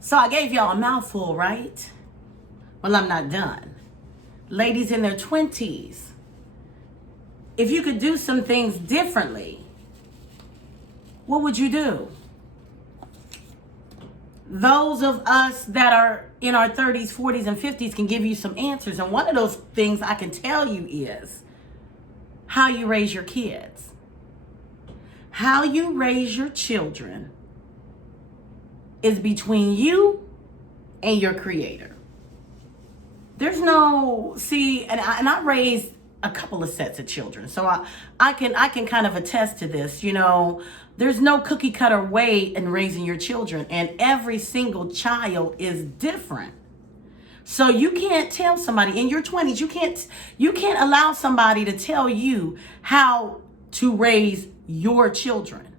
So I gave y'all a mouthful, right? Well, I'm not done. Ladies in their 20s, if you could do some things differently, what would you do? Those of us that are in our 30s, 40s, and 50s can give you some answers. And one of those things I can tell you is how you raise your kids. How you raise your children is between you and your creator. There's no, and I raised a couple of sets of children, so I can kind of attest to this. There's no cookie cutter way in raising your children, and every single child is different. So you can't tell somebody in your 20s, you can't allow somebody to tell you how to raise your children.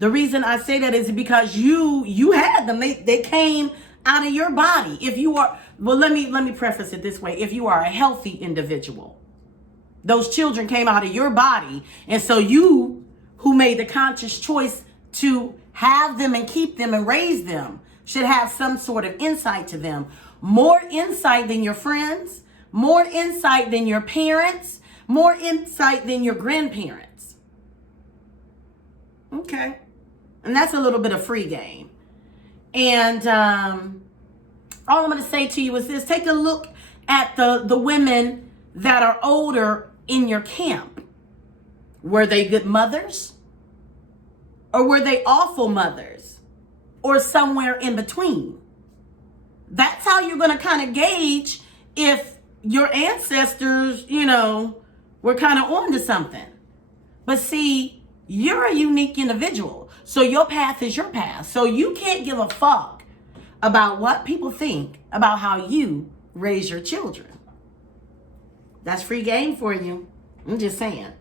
The reason I say that is because you had them. They came out of your body. If you are, well, let me preface it this way. If you are a healthy individual, those children came out of your body. And so you, who made the conscious choice to have them and keep them and raise them, should have some sort of insight to them. More insight than your friends, more insight than your parents, more insight than your grandparents. Okay. And that's a little bit of free game. And all I'm going to say to you is this. Take a look at the women that are older in your camp. Were they good mothers? Or were they awful mothers? Or somewhere in between? That's how you're going to kind of gauge if your ancestors, were kind of on to something. But see, you're a unique individual. So your path is your path. So you can't give a fuck about what people think about how you raise your children. That's free game for you. I'm just saying.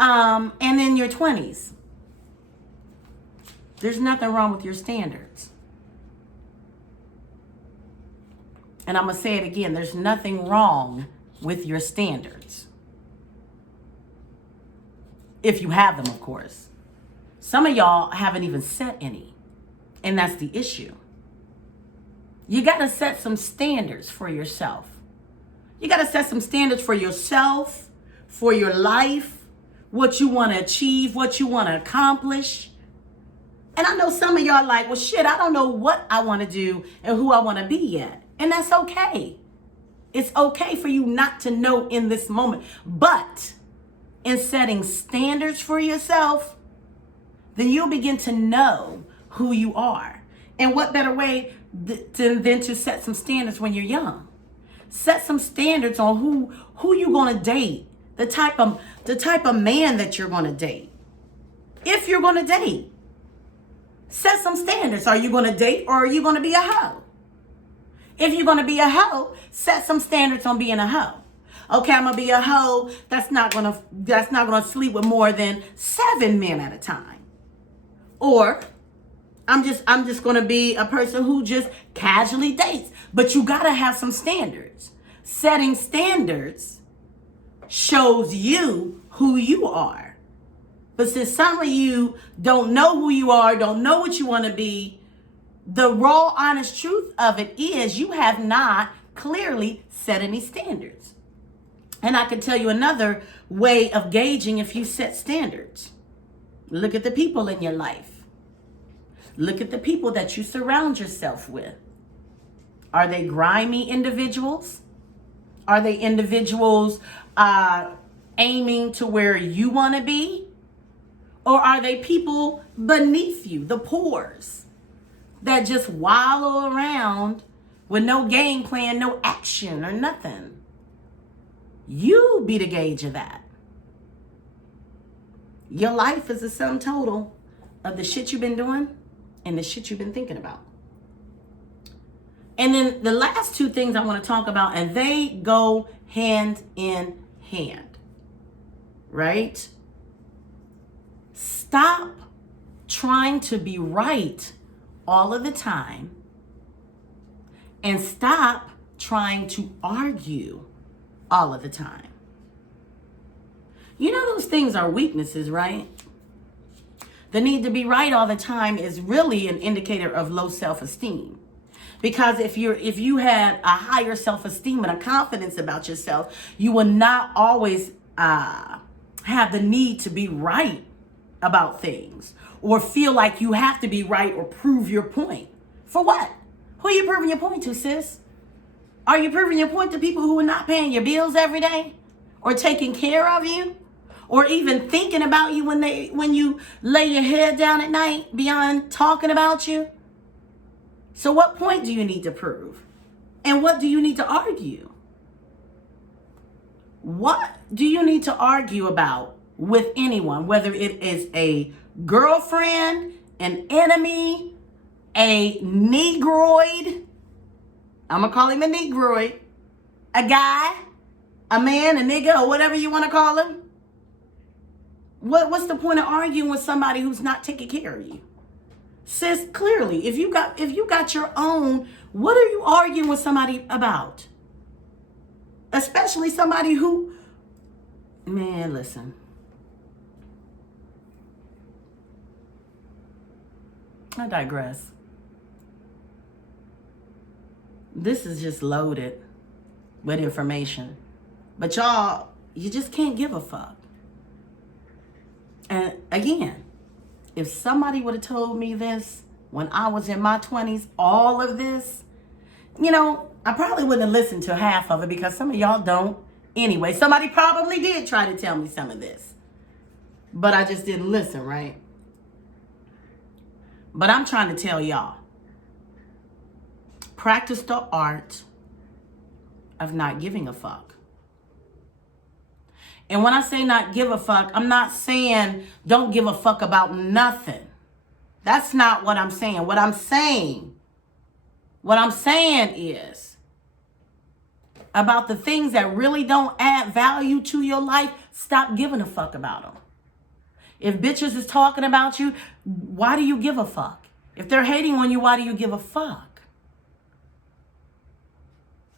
And in your 20s, there's nothing wrong with your standards. And I'm going to say it again. There's nothing wrong with your standards. If you have them, of course. Some of y'all haven't even set any. And that's the issue. You got to set some standards for yourself. You got to set some standards for yourself, for your life, what you want to achieve, what you want to accomplish. And I know some of y'all like, well, shit, I don't know what I want to do and who I want to be yet. And that's okay. It's okay for you not to know in this moment. But in setting standards for yourself, then you'll begin to know who you are. And what better way than to set some standards when you're young? Set some standards on who you're going to date, the type of man that you're going to date. If you're going to date, set some standards. Are you going to date or are you going to be a hoe? If you're going to be a hoe, set some standards on being a hoe. Okay, I'm going to be a hoe that's not going to sleep with more than 7 men at a time. Or I'm just going to be a person who just casually dates. But you got to have some standards. Setting standards shows you who you are. But since some of you don't know who you are, don't know what you want to be, the raw, honest truth of it is you have not clearly set any standards. And I can tell you another way of gauging if you set standards. Look at the people in your life. Look at the people that you surround yourself with. Are they grimy individuals? Are they individuals aiming to where you want to be? Or are they people beneath you, the pores, that just wallow around with no game plan, no action or nothing? You be the gauge of that. Your life is the sum total of the shit you've been doing and the shit you've been thinking about. And then the last two things I want to talk about, and they go hand in hand, right? Stop trying to be right all of the time and stop trying to argue all of the time. You know those things are weaknesses, right? The need to be right all the time is really an indicator of low self-esteem. Because if you had a higher self-esteem and a confidence about yourself, you will not always have the need to be right about things or feel like you have to be right or prove your point. For what? Who are you proving your point to, sis? Are you proving your point to people who are not paying your bills every day or taking care of you or even thinking about you when you lay your head down at night beyond talking about you? So what point do you need to prove? And what do you need to argue? What do you need to argue about with anyone, whether it is a girlfriend, an enemy, a negroid? I'm going to call him a negroid. A guy, a man, a nigga, or whatever you want to call him. What's the point of arguing with somebody who's not taking care of you? Sis, clearly, if you got your own, what are you arguing with somebody about? Especially somebody who, man, listen. I digress. This is just loaded with information. But y'all, you just can't give a fuck. And again, if somebody would have told me this when I was in my 20s, all of this, I probably wouldn't have listened to half of it because some of y'all don't. Anyway, somebody probably did try to tell me some of this. But I just didn't listen, right? But I'm trying to tell y'all, practice the art of not giving a fuck. And when I say not give a fuck, I'm not saying don't give a fuck about nothing. That's not what I'm saying. What I'm saying is about the things that really don't add value to your life, stop giving a fuck about them. If bitches is talking about you, why do you give a fuck? If they're hating on you, why do you give a fuck?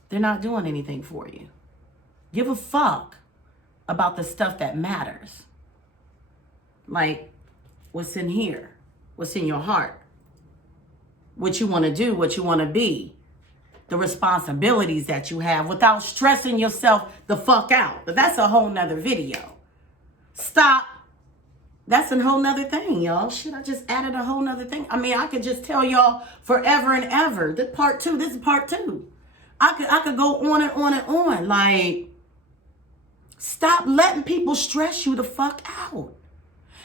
They're not doing anything for you. Give a fuck about the stuff that matters. Like what's in here, what's in your heart, what you want to do, what you want to be, the responsibilities that you have without stressing yourself the fuck out. But that's a whole nother video. Stop. That's a whole nother thing, y'all. Shit, I just added a whole nother thing. I mean, I could just tell y'all forever and ever. This is part two. I could go on and on and on. Like, stop letting people stress you the fuck out.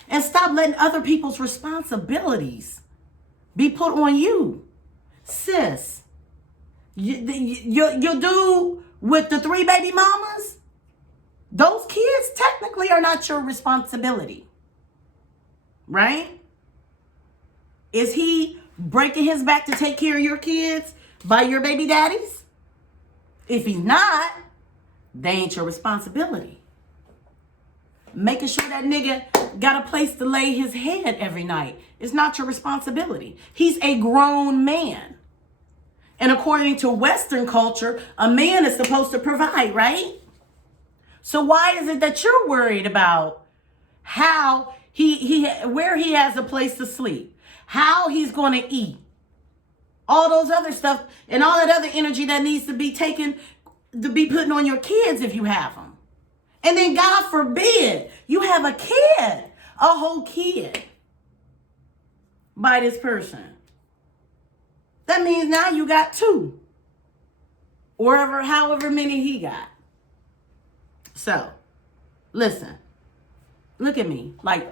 And stop letting other people's responsibilities be put on you. Sis, your dude with the 3 baby mamas, those kids technically are not your responsibility. Right? Is he breaking his back to take care of your kids by your baby daddies? If he's not, they ain't your responsibility. Making sure that nigga got a place to lay his head every night is not your responsibility. He's a grown man. And according to Western culture, a man is supposed to provide, right? So why is it that you're worried about how where he has a place to sleep, how he's going to eat, all those other stuff, and all that other energy that needs to be taken to be putting on your kids if you have them? And then God forbid you have a kid, a whole kid by this person. That means now you got 2 or however many he got. So listen. Look at me. Like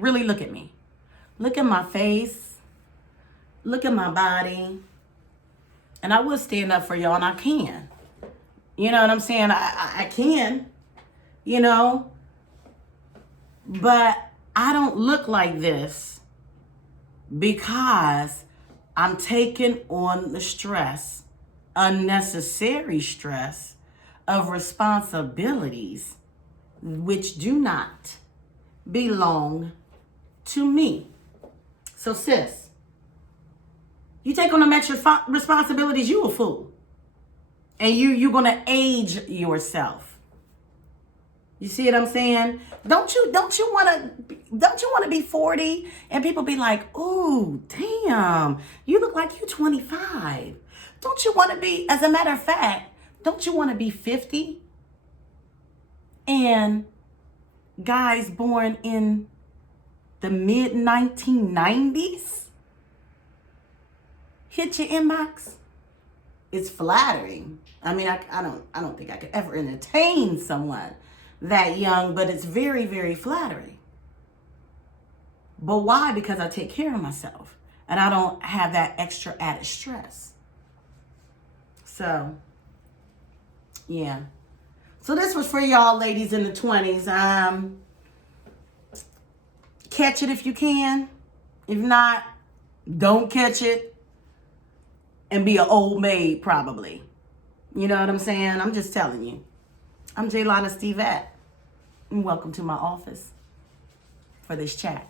really look at me. Look at my face. Look at my body. And I will stand up for y'all, and I can. You know what I'm saying? I can. But I don't look like this because I'm taking on the stress, unnecessary stress of responsibilities which do not belong to me. So sis, you take on them extra responsibilities, you a fool. And you're going to age yourself. You see what I'm saying? Don't you want to be 40 and people be like, "Ooh, damn, you look like you're 25." Don't you want to be, as a matter of fact, don't you want to be 50? And guys born in the mid 1990s hit your inbox? It's flattering. I mean, I don't think I could ever entertain someone that young, but it's very, very flattering. But why? Because I take care of myself and I don't have that extra added stress. So, yeah. So this was for y'all ladies in the 20s. Catch it if you can. If not, don't catch it and be an old maid probably. You know what I'm saying? I'm just telling you. I'm Jaylana Stevette, and welcome to my office for this chat.